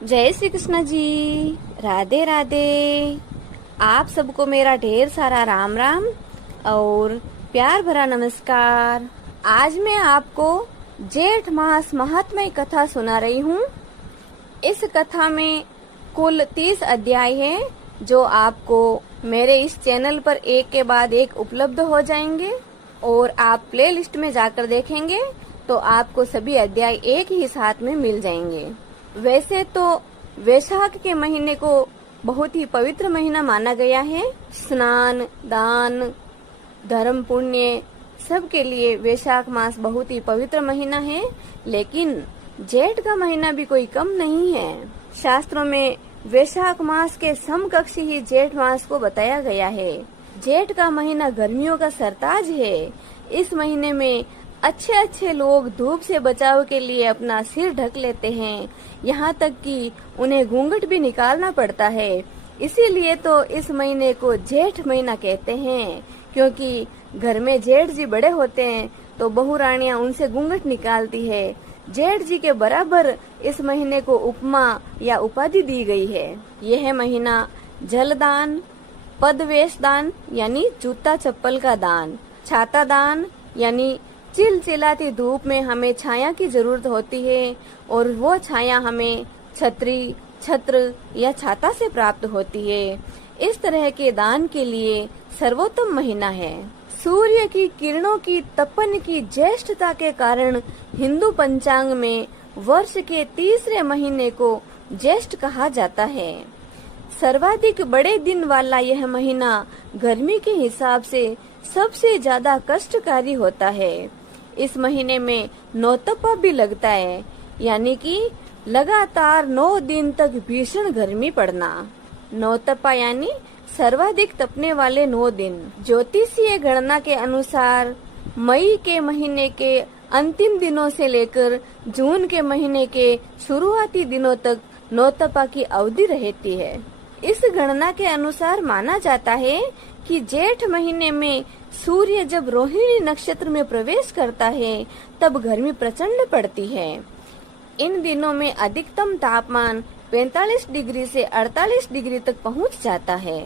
जय श्री कृष्ण जी। राधे राधे। आप सबको मेरा ढेर सारा राम राम और प्यार भरा नमस्कार। आज मैं आपको जेठ मास महात्म्य कथा सुना रही हूँ। इस कथा में कुल 30 अध्याय हैं जो आपको मेरे इस चैनल पर एक के बाद एक उपलब्ध हो जाएंगे और आप प्लेलिस्ट में जाकर देखेंगे तो आपको सभी अध्याय एक ही साथ में मिल जाएंगे। वैसे तो वैशाख के महीने को बहुत ही पवित्र महीना माना गया है। स्नान, दान, धर्म, पुण्य सब के लिए वैशाख मास बहुत ही पवित्र महीना है। लेकिन जेठ का महीना भी कोई कम नहीं है। शास्त्रों में वैशाख मास के समकक्षी ही जेठ मास को बताया गया है। जेठ का महीना गर्मियों का सरताज है। इस महीने में अच्छे अच्छे लोग धूप से बचाव के लिए अपना सिर ढक लेते हैं, यहाँ तक कि उन्हें घूंघट भी निकालना पड़ता है। इसीलिए तो इस महीने को जेठ महीना कहते हैं, क्योंकि घर में जेठ जी बड़े होते हैं तो बहू रानियां उनसे घूंघट निकालती है। जेठ जी के बराबर इस महीने को उपमा या उपाधि दी गई है। यह महीना जलदान, पदवेश दान यानी जूता चप्पल का दान, छाता दान यानी चिलचिलाती धूप में हमें छाया की जरूरत होती है और वो छाया हमें छतरी, छत्र या छाता से प्राप्त होती है। इस तरह के दान के लिए सर्वोत्तम महीना है। सूर्य की किरणों की तपन की ज्येष्ठता के कारण हिंदू पंचांग में वर्ष के तीसरे महीने को ज्येष्ठ कहा जाता है। सर्वाधिक बड़े दिन वाला यह महीना गर्मी के हिसाब से सबसे ज्यादा कष्टकारी होता है। इस महीने में नौतपा भी लगता है, यानी कि लगातार 9 दिन तक भीषण गर्मी पड़ना। नौतपा यानी सर्वाधिक तपने वाले 9 दिन। ज्योतिषीय गणना के अनुसार मई के महीने के अंतिम दिनों से लेकर जून के महीने के शुरुआती दिनों तक नौतपा की अवधि रहती है। इस गणना के अनुसार माना जाता है कि जेठ महीने में सूर्य जब रोहिणी नक्षत्र में प्रवेश करता है तब गर्मी प्रचंड पड़ती है। इन दिनों में अधिकतम तापमान 45 डिग्री से 48 डिग्री तक पहुंच जाता है।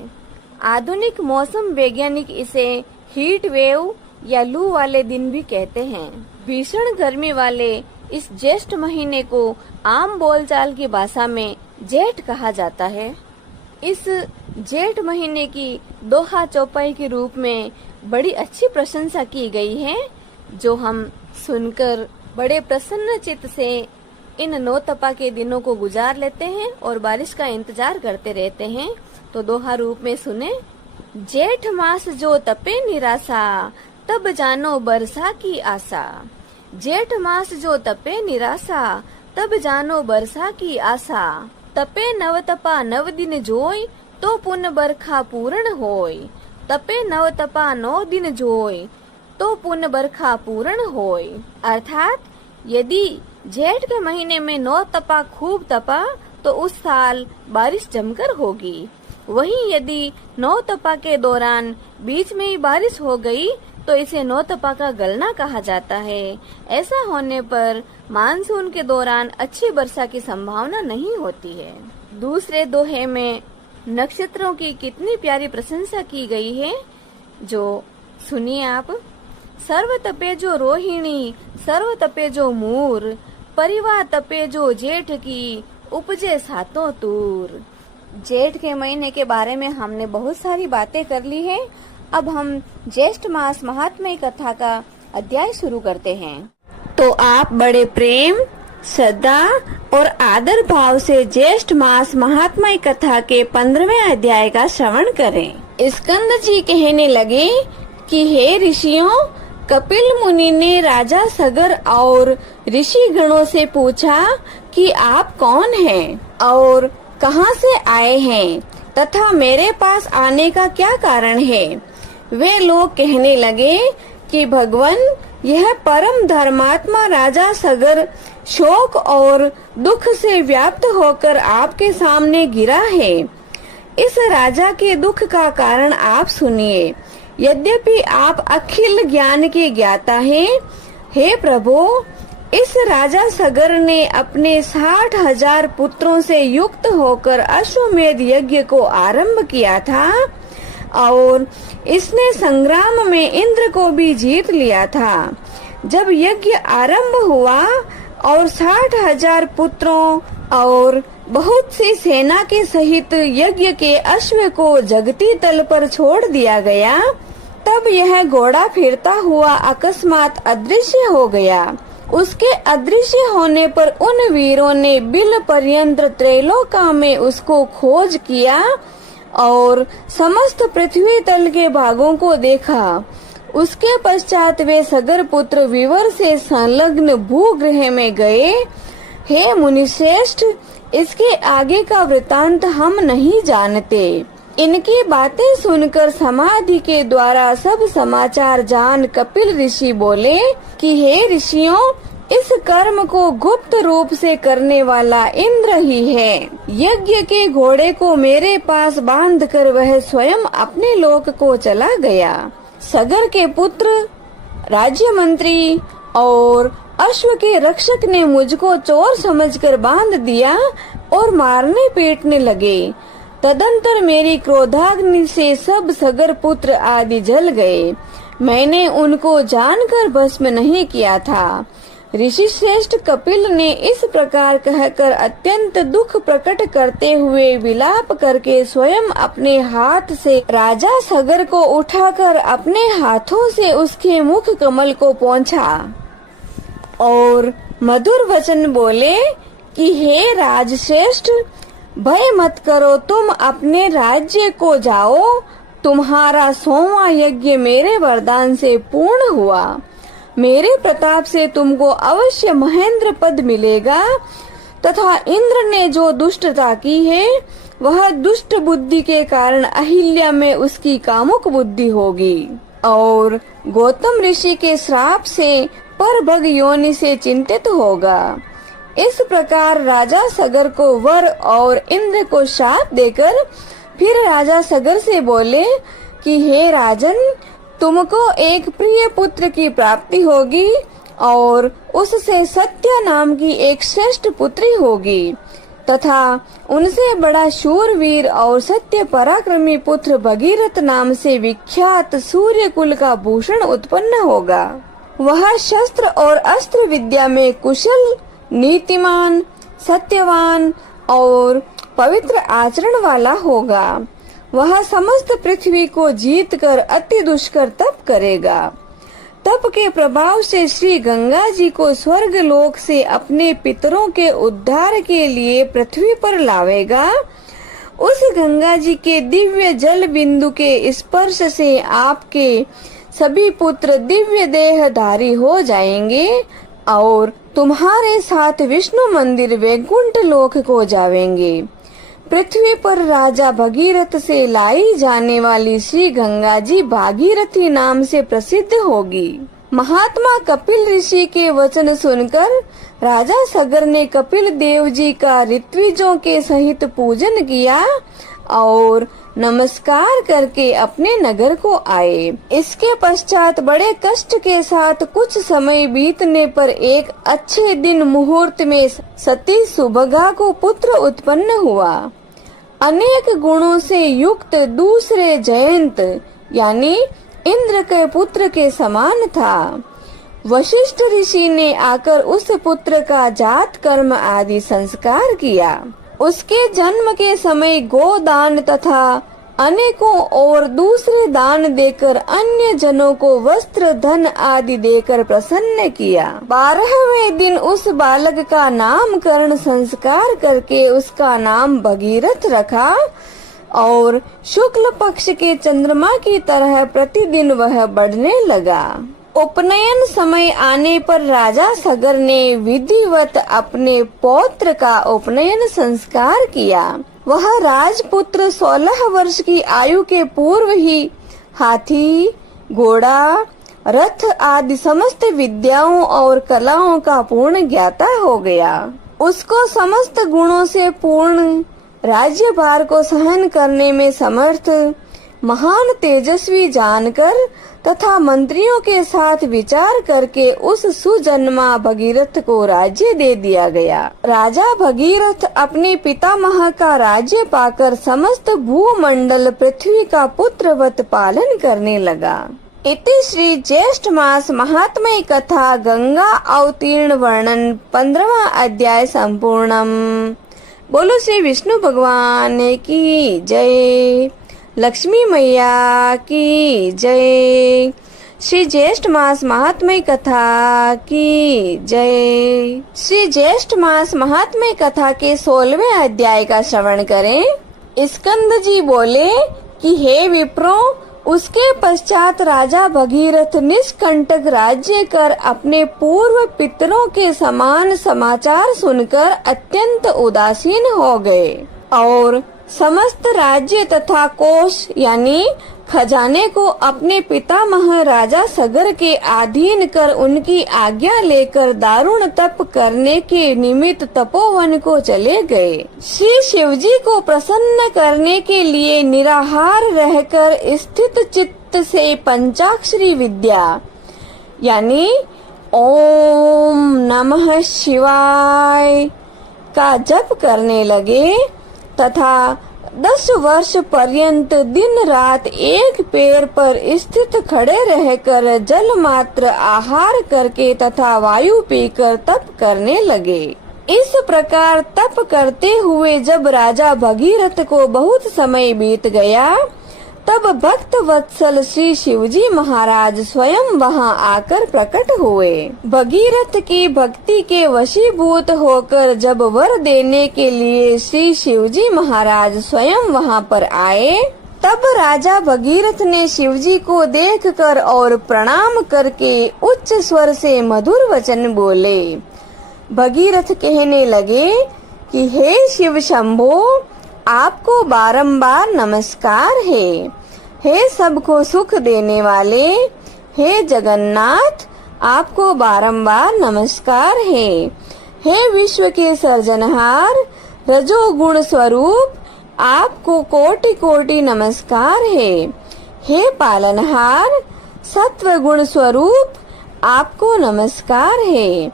आधुनिक मौसम वैज्ञानिक इसे हीट वेव या लू वाले दिन भी कहते हैं। भीषण गर्मी वाले इस ज्येष्ठ महीने को आम बोलचाल की भाषा में जेठ कहा जाता है। इस जेठ महीने की दोहा चौपाई के रूप में बड़ी अच्छी प्रशंसा की गई है, जो हम सुनकर बड़े प्रसन्न चित्त से इन नौतपा के दिनों को गुजार लेते हैं और बारिश का इंतजार करते रहते हैं। तो दोहा रूप में सुने। जेठ मास जो तपे निराशा, तब जानो बरसा की आशा। जेठ मास जो तपे निराशा, तब जानो बरसा की आशा। तपे नव तपा नव दिन जोय, तो पुन बरखा पूर्ण होय। तपे नव तपा 9 दिन जोय, तो पुन बरखा पूर्ण होय। अर्थात यदि जेठ के महीने में 9 तपा खूब तपा तो उस साल बारिश जमकर होगी। वहीं यदि 9 तपा के दौरान बीच में ही बारिश हो गई तो इसे 9 तपा का गलना कहा जाता है। ऐसा होने पर मानसून के दौरान अच्छी वर्षा की संभावना नहीं होती है। दूसरे दोहे में नक्षत्रों की कितनी प्यारी प्रशंसा की गई है, जो सुनिए आप। सर्व तपे जो रोहिणी, सर्व तपे जो मूर, परिवार तपे जो जेठ की, उपजे सातों तूर। जेठ के महीने के बारे में हमने बहुत सारी बातें कर ली है। अब हम ज्येष्ठ मास महात्म्य कथा का अध्याय शुरू करते हैं। तो आप बड़े प्रेम, श्रद्धा और आदर भाव से ज्येष्ठ मास महात्म्य कथा के 15वें अध्याय का श्रवण करें। स्कंद जी कहने लगे कि हे ऋषियों, कपिल मुनि ने राजा सगर और ऋषि गणों से पूछा कि आप कौन हैं और कहां से आए हैं तथा मेरे पास आने का क्या कारण है। वे लोग कहने लगे कि भगवान, यह परम धर्मात्मा राजा सगर शोक और दुख से व्याप्त होकर आपके सामने गिरा है। इस राजा के दुख का कारण आप सुनिए। यद्यपि आप अखिल ज्ञान के ज्ञाता हैं, हे प्रभु, इस राजा सगर ने अपने 60,000 पुत्रों से युक्त होकर अश्वमेध यज्ञ को आरंभ किया था और इसने संग्राम में इंद्र को भी जीत लिया था। जब यज्ञ आरंभ हुआ और 60,000 पुत्रों और बहुत सी सेना के सहित यज्ञ के अश्व को जगती तल पर छोड़ दिया गया, तब यह घोड़ा फिरता हुआ अकस्मात अदृश्य हो गया। उसके अदृश्य होने पर उन वीरों ने बिल पर्यंत त्रैलोका में उसको खोज किया और समस्त पृथ्वी तल के भागों को देखा। उसके पश्चात वे सगर पुत्र विवर से संलग्न भूगृह में गए। हे मुनिश्रेष्ठ, इसके आगे का वृतांत हम नहीं जानते। इनकी बातें सुनकर समाधि के द्वारा सब समाचार जान कपिल ऋषि बोले कि हे ऋषियों, इस कर्म को गुप्त रूप से करने वाला इंद्र ही है। यज्ञ के घोड़े को मेरे पास बांधकर वह स्वयं अपने लोक को चला गया। सगर के पुत्र, राज्य मंत्री और अश्व के रक्षक ने मुझको चोर समझकर बांध दिया और मारने पीटने लगे। तदंतर मेरी क्रोधाग्नि से सब सगर पुत्र आदि जल गए। मैंने उनको जानकर भस्म नहीं किया था। ऋषि श्रेष्ठ कपिल ने इस प्रकार कहकर अत्यंत दुख प्रकट करते हुए विलाप करके स्वयं अपने हाथ से राजा सगर को उठाकर अपने हाथों से उसके मुख कमल को पोंछा और मधुर वचन बोले कि हे राजश्रेष्ठ, भय मत करो, तुम अपने राज्य को जाओ। तुम्हारा 100वां यज्ञ मेरे वरदान से पूर्ण हुआ। मेरे प्रताप से तुमको अवश्य महेंद्र पद मिलेगा तथा इंद्र ने जो दुष्टता की है वह दुष्ट बुद्धि के कारण अहिल्या में उसकी कामुक बुद्धि होगी और गौतम ऋषि के श्राप से परभग योनि से चिंतित होगा। इस प्रकार राजा सगर को वर और इंद्र को शाप देकर फिर राजा सगर से बोले कि हे राजन, तुमको एक प्रिय पुत्र की प्राप्ति होगी और उससे सत्या नाम की एक श्रेष्ठ पुत्री होगी तथा उनसे बड़ा शूरवीर और सत्य पराक्रमी पुत्र भगीरथ नाम से विख्यात सूर्य कुल का भूषण उत्पन्न होगा। वह शस्त्र और अस्त्र विद्या में कुशल, नीतिमान, सत्यवान और पवित्र आचरण वाला होगा। वह समस्त पृथ्वी को जीतकर अति दुष्कर तप करेगा। तप के प्रभाव से श्री गंगा जी को स्वर्ग लोक से अपने पितरों के उद्धार के लिए पृथ्वी पर लावेगा। उस गंगा जी के दिव्य जल बिंदु के स्पर्श से आपके सभी पुत्र दिव्य देहधारी हो जाएंगे और तुम्हारे साथ विष्णु मंदिर वैकुंठ लोक को जावेंगे। पृथ्वी पर राजा भगीरथ से लाई जाने वाली श्री गंगा जी भागीरथी नाम से प्रसिद्ध होगी। महात्मा कपिल ऋषि के वचन सुनकर राजा सगर ने कपिल देव जी का ऋत्विजों के सहित पूजन किया और नमस्कार करके अपने नगर को आए। इसके पश्चात बड़े कष्ट के साथ कुछ समय बीतने पर एक अच्छे दिन मुहूर्त में सती सुभगा को पुत्र उत्पन्न हुआ। अनेक गुणों से युक्त दूसरे जयंत यानी इंद्र के पुत्र के समान था। वशिष्ठ ऋषि ने आकर उस पुत्र का जात कर्म आदि संस्कार किया। उसके जन्म के समय गोदान तथा अनेकों और दूसरे दान देकर अन्य जनों को वस्त्र धन आदि देकर प्रसन्न किया। 12वें दिन उस बालक का नामकरण संस्कार करके उसका नाम भगीरथ रखा और शुक्ल पक्ष के चंद्रमा की तरह प्रतिदिन वह बढ़ने लगा। उपनयन समय आने पर राजा सगर ने विधिवत अपने पौत्र का उपनयन संस्कार किया। वह राजपुत्र 16 वर्ष की आयु के पूर्व ही हाथी, घोड़ा, रथ आदि समस्त विद्याओं और कलाओं का पूर्ण ज्ञाता हो गया। उसको समस्त गुणों से पूर्ण राज्यभार को सहन करने में समर्थ, महान तेजस्वी जानकर तथा मंत्रियों के साथ विचार करके उस सुजन्मा भगीरथ को राज्य दे दिया गया। राजा भगीरथ अपने पितामह का राज्य पाकर समस्त भूमंडल पृथ्वी का पुत्रवत पालन करने लगा। इति श्री ज्येष्ठ मास महात्म्य कथा गंगा अवतीर्ण वर्णन 15वां अध्याय संपूर्णम। बोलो श्री विष्णु भगवान की जय, लक्ष्मी मैया की जय, श्री ज्येष्ठ मास महात्म्य कथा की जय। श्री ज्येष्ठ मास महात्म्य कथा के 16वें अध्याय का श्रवण करें। स्कंद जी बोले कि हे विप्रो, उसके पश्चात राजा भगीरथ निष्कंटक राज्य कर अपने पूर्व पितरों के समान समाचार सुनकर अत्यंत उदासीन हो गए और समस्त राज्य तथा कोष यानी खजाने को अपने पितामह राजा सगर के अधीन कर उनकी आज्ञा लेकर दारुण तप करने के निमित्त तपोवन को चले गए। श्री शिवजी को प्रसन्न करने के लिए निराहार रहकर स्थित चित्त से पंचाक्षरी विद्या यानी ओम नमः शिवाय का जप करने लगे तथा 10 वर्ष पर्यंत दिन रात एक पैर पर स्थित खड़े रहकर जल मात्र आहार करके तथा वायु पीकर तप करने लगे। इस प्रकार तप करते हुए जब राजा भगीरथ को बहुत समय बीत गया, तब भक्त वत्सल श्री शिवजी महाराज स्वयं वहां आकर प्रकट हुए। भगीरथ की भक्ति के वशीभूत होकर जब वर देने के लिए श्री शिवजी महाराज स्वयं वहां पर आए, तब राजा भगीरथ ने शिवजी को देखकर और प्रणाम करके उच्च स्वर से मधुर वचन बोले। भगीरथ कहने लगे कि हे शिव शंभो, आपको बारंबार नमस्कार है। हे सबको सुख देने वाले, हे जगन्नाथ, आपको बारंबार नमस्कार है। हे विश्व के सर्जनहार, रजोगुण स्वरूप, आपको कोटि कोटि नमस्कार है। हे पालनहार, सत्व गुण स्वरूप, आपको नमस्कार है।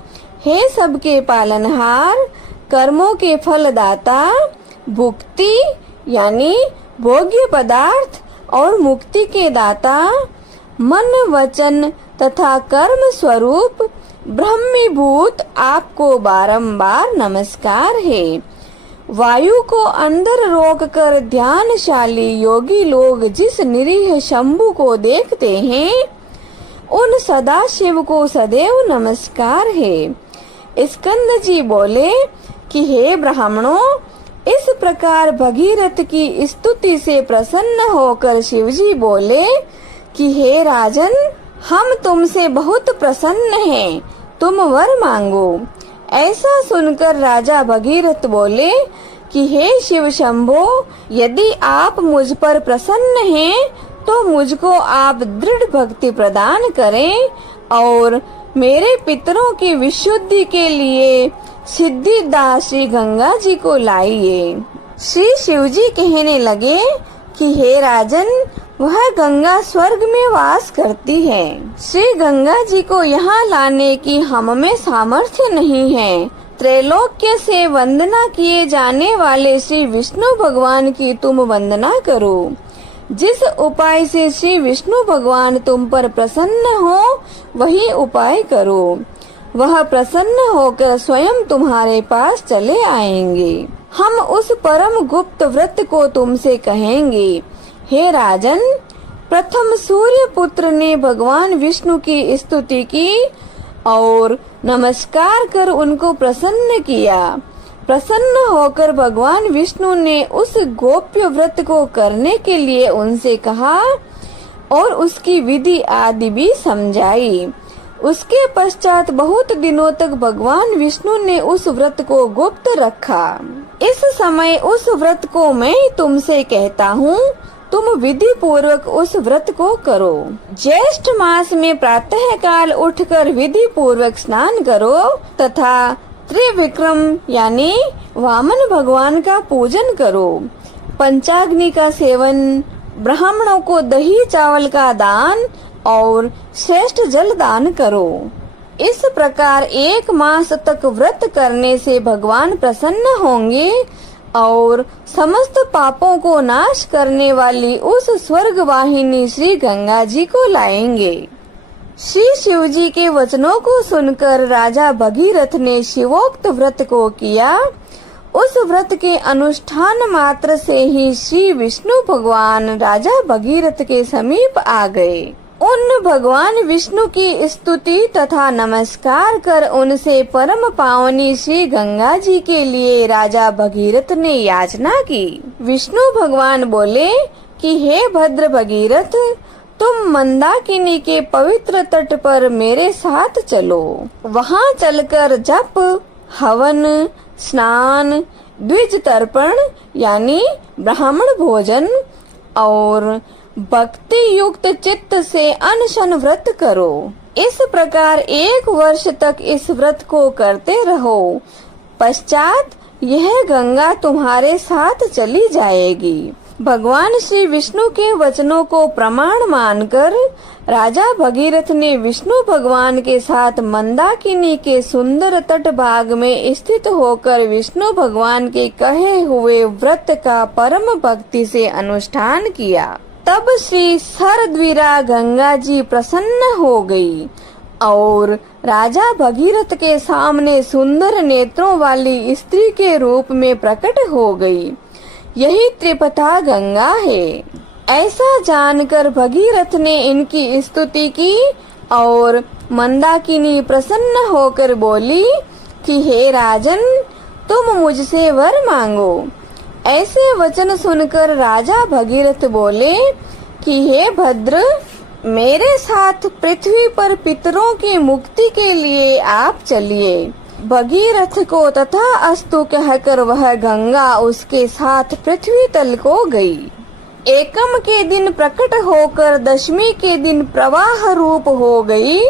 हे सबके पालनहार, कर्मों के फलदाता, भुक्ति यानी भोग्य पदार्थ और मुक्ति के दाता, मन वचन तथा कर्म स्वरूप ब्रह्मीभूत, आपको बारंबार नमस्कार है। वायु को अंदर रोककर ध्यानशाली योगी लोग जिस निरीह शंभु को देखते हैं, उन सदाशिव को सदैव नमस्कार है। स्कंद जी बोले कि हे ब्राह्मणों, इस प्रकार भगीरथ की स्तुति से प्रसन्न होकर शिवजी बोले कि हे राजन, हम तुमसे बहुत प्रसन्न हैं, तुम वर मांगो। ऐसा सुनकर राजा भगीरथ बोले कि हे शिव शंभो, यदि आप मुझ पर प्रसन्न हैं तो मुझको आप दृढ़ भक्ति प्रदान करें और मेरे पितरों की विशुद्धि के लिए सिद्धिदाता श्री गंगा जी को लाइए। श्री शिवजी कहने लगे कि हे राजन, वह गंगा स्वर्ग में वास करती है। श्री गंगा जी को यहाँ लाने की हम में सामर्थ्य नहीं है। त्रैलोक्य से वंदना किए जाने वाले श्री विष्णु भगवान की तुम वंदना करो। जिस उपाय से श्री विष्णु भगवान तुम पर प्रसन्न हो, वही उपाय करो। वह प्रसन्न होकर स्वयं तुम्हारे पास चले आएंगे। हम उस परम गुप्त व्रत को तुमसे कहेंगे। हे राजन, प्रथम सूर्य पुत्र ने भगवान विष्णु की स्तुति की और नमस्कार कर उनको प्रसन्न किया। प्रसन्न होकर भगवान विष्णु ने उस गोप्य व्रत को करने के लिए उनसे कहा और उसकी विधि आदि भी समझाई। उसके पश्चात बहुत दिनों तक भगवान विष्णु ने उस व्रत को गुप्त रखा। इस समय उस व्रत को मैं तुमसे कहता हूँ, तुम विधि पूर्वक उस व्रत को करो। ज्येष्ठ मास में प्रातः काल उठकर विधि पूर्वक स्नान करो तथा त्रिविक्रम यानी वामन भगवान का पूजन करो। पंचाग्नि का सेवन, ब्राह्मणों को दही चावल का दान और श्रेष्ठ जल दान करो। इस प्रकार 1 मास तक व्रत करने से भगवान प्रसन्न होंगे और समस्त पापों को नाश करने वाली उस स्वर्ग वाहिनी श्री गंगा जी को लाएंगे। श्री शिव जी के वचनों को सुनकर राजा भगीरथ ने शिवोक्त व्रत को किया। उस व्रत के अनुष्ठान मात्र से ही श्री विष्णु भगवान राजा भगीरथ के समीप आ गए। उन भगवान विष्णु की स्तुति तथा नमस्कार कर उनसे परम पावनी श्री गंगा जी के लिए राजा भगीरथ ने याचना की। विष्णु भगवान बोले कि हे भद्र भगीरथ, तुम मंदाकिनी के पवित्र तट पर मेरे साथ चलो। वहाँ चलकर जप, हवन, स्नान, द्विज तर्पण यानी ब्राह्मण भोजन और भक्ति युक्त चित्त से अनशन व्रत करो। इस प्रकार 1 वर्ष तक इस व्रत को करते रहो। पश्चात यह गंगा तुम्हारे साथ चली जाएगी। भगवान श्री विष्णु के वचनों को प्रमाण मानकर राजा भगीरथ ने विष्णु भगवान के साथ मंदाकिनी के सुंदर तट भाग में स्थित होकर विष्णु भगवान के कहे हुए व्रत का परम भक्ति से अनुष्ठान किया। तब श्री सरद्विरा गंगा जी प्रसन्न हो गई और राजा भगीरथ के सामने सुंदर नेत्रों वाली स्त्री के रूप में प्रकट हो गई। यही त्रिपथा गंगा है। ऐसा जानकर भगीरथ ने इनकी स्तुति की और मंदाकिनी प्रसन्न होकर बोली कि हे राजन, तुम मुझसे वर मांगो। ऐसे वचन सुनकर राजा भगीरथ बोले कि हे भद्र, मेरे साथ पृथ्वी पर पितरों की मुक्ति के लिए आप चलिए। भगीरथ को तथा अस्तु कहकर वह गंगा उसके साथ पृथ्वी तल को गई। एकम के दिन प्रकट होकर दशमी के दिन प्रवाह रूप हो गई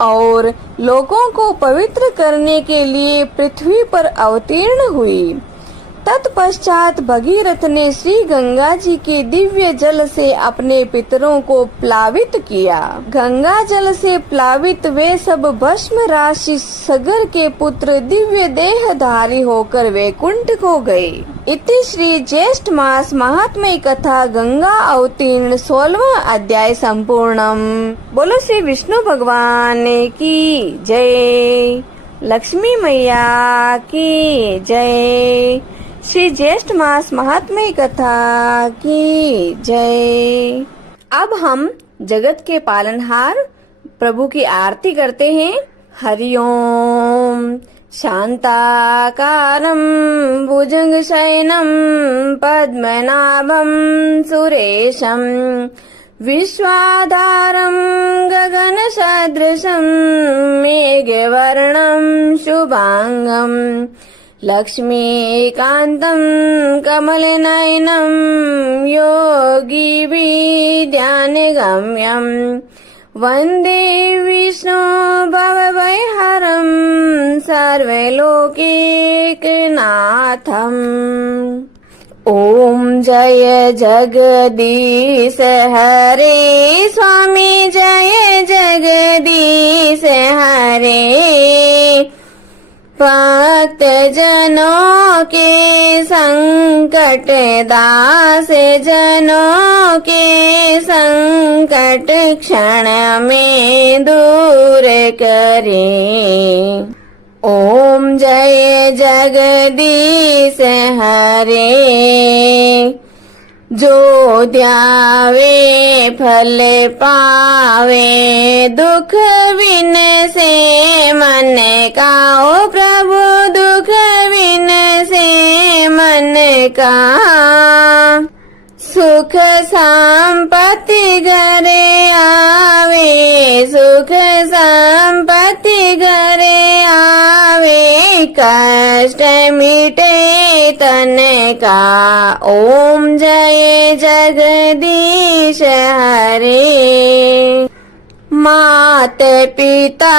और लोगों को पवित्र करने के लिए पृथ्वी पर अवतीर्ण हुई। तत्पश्चात भगीरथ ने श्री गंगा जी के दिव्य जल से अपने पितरों को प्लावित किया। गंगा जल से प्लावित वे सब भस्म राशि सगर के पुत्र दिव्य देहधारी होकर वैकुंठ को गए। इति श्री ज्येष्ठ मास महात्म्य कथा गंगा अवतीर्ण 16वां अध्याय संपूर्णम। बोलो श्री विष्णु भगवान की जय, लक्ष्मी मैया की जय, श्री ज्येष्ठ मास महात्म्य कथा की जय। अब हम जगत के पालनहार प्रभु की आरती करते हैं। हरिओम। शांताकारं भुजगशयनं पद्मनाभं सुरेशं विश्वाधारं गगनसदृशं मेघवर्णं शुभांगं लक्ष्मीकान्तं कमलनयनं योगिभिर्ध्यानगम्यं वन्दे विष्णु भवभयहरं सर्वलोकैकनाथम्। ओम जय जगदीश हरे स्वामी, जय जगदीश हरे। भक्त जनों के संकट, दास जनों के संकट क्षण में दूर करे। ओम जय जगदीश हरे। जो ध्यावे फल पावे, दुख बिन से मन का। ओ प्रभु दुख बिन से मन का। सुख संपत्ति घरे आवे, सुख संपत्ति घरे आवे। कष्ट मिटे तन का। ओम जय जगदीश हरे। मात पिता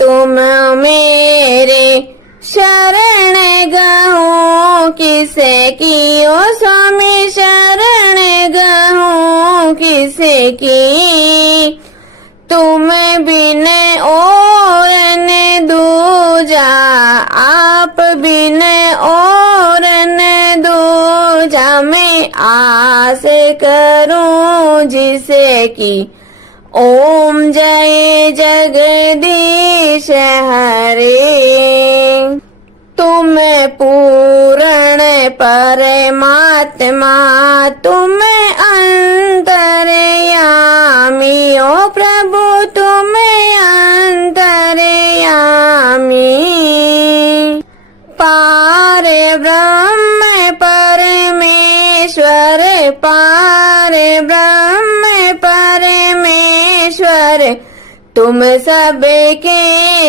तुम मेरे, शरण गहूँ किसे कियो स्वामी, शरण गहूँ जिसे की तुम बिन और न दूजा, आप बिन और न दूजा। मैं आस करूं जिसे की ओम जय जगदीश हरे। तुम पूर्ण परमात्मा तुम अंतर्यामी, ओ प्रभु तुम अंतर्यामी। पार ब्रह्म परमेश्वर, पार ब्रह्म परमेश्वर तुम सबके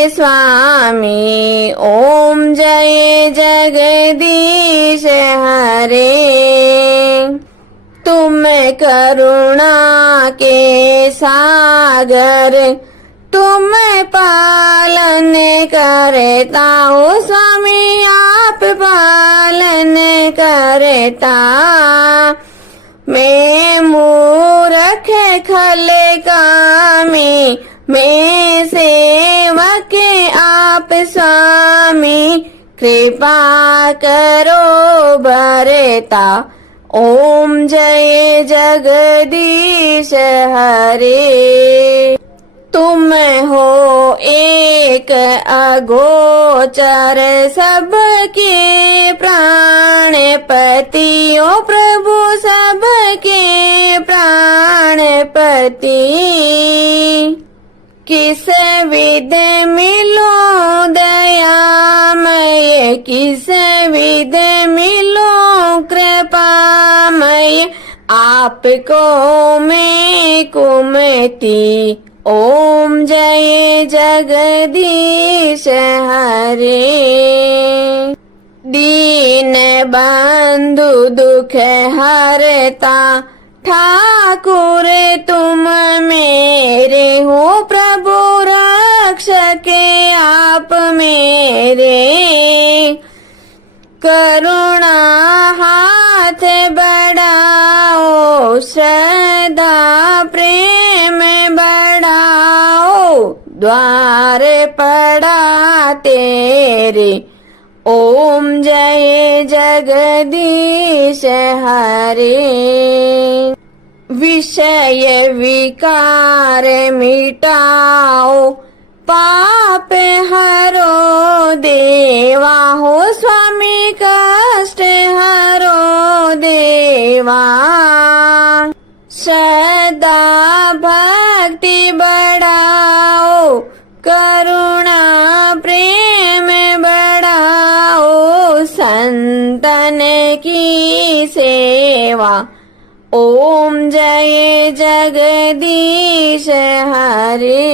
स्वामी। ओम जय जगदीश हरे। तुम करुणा के सागर तुम पालन करता हो स्वामी, आप पालन करता। मैं मूर्ख खल कामी, मैं सेवक आप स्वामी। कृपा करो भरता, ओम जय जगदीश हरे। तुम हो एक अगोचर सबके प्राणपति, ओ प्रभु सबके प्राणपति। किस विध मिलो दयामय, किस विध मिलो कृपामय। आपको मैं कुमति, ओम जय जगदीश हरे। दीन बंधु दुख हरता ठाकुर तुम मेरे हो, प्रभु रक्षक आप मेरे। करुणा हाथ बढ़ाओ, श्रद्धा प्रेम बढ़ाओ। द्वार पड़ा तेरे, ओम जय जगदीश हरे। विषय विकार मिटाओ, पाप हरो देवा हो स्वामी, कष्ट हरो देवा। श्रद्धा भक्ति बढ़ाओ, करुणा प्रेम बढ़ाओ। संतन की सेवा, ओम जय जगदीश हरे।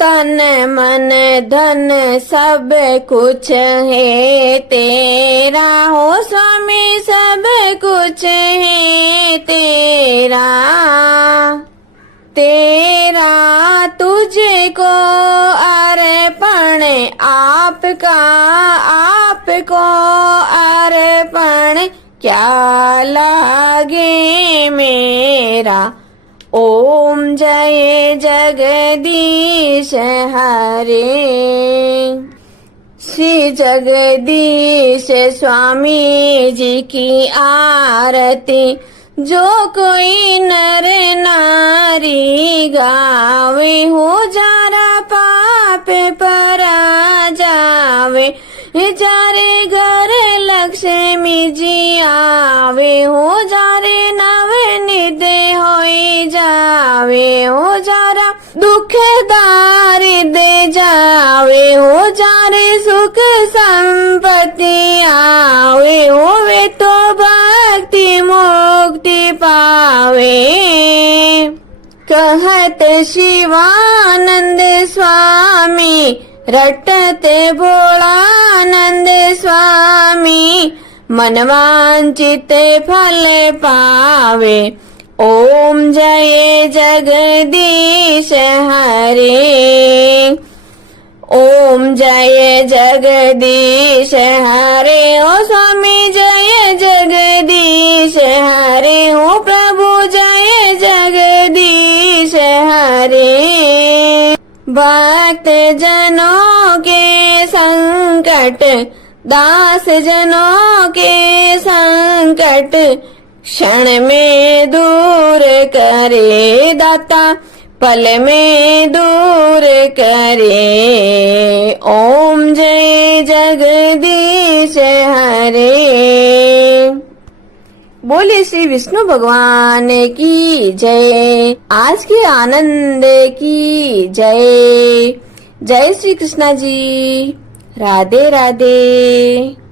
तन मन धन सब कुछ है तेरा हो स्वामी, सब कुछ है तेरा। तेरा तुझको अर्पण, आपका आपको अर्पण। क्या लागे मेरा, ओम जय जगदीश हरे। श्री जगदीश स्वामी जी की आरती जो कोई नर नारी गावे, हो जारा पाप परा जावे। जारे घर लक्ष्मी जी आवे, हो जारे नवनिध होई जावे। हो जारा दुख दारिद्र जावे, हो जारे सुख संपत्ति आवे। होवे तो भक्ति मुक्ति पावे। कहत शिवानंद स्वामी, रटते भोलानंद स्वामी। मनवांचित फल पावे, ओम जय जगदीश हरे। ओम जय जगदीश हरे, ओ स्वामी जय जगदीश हरे। ओ प्रभु जय भक्त जनों के संकट, दास जनों के संकट क्षण में दूर करे दाता, पल में दूर करे। ओम जय जगदीश हरे। बोले श्री विष्णु भगवान की जय। आज के आनंद की जय। जय श्री कृष्णा जी। राधे राधे।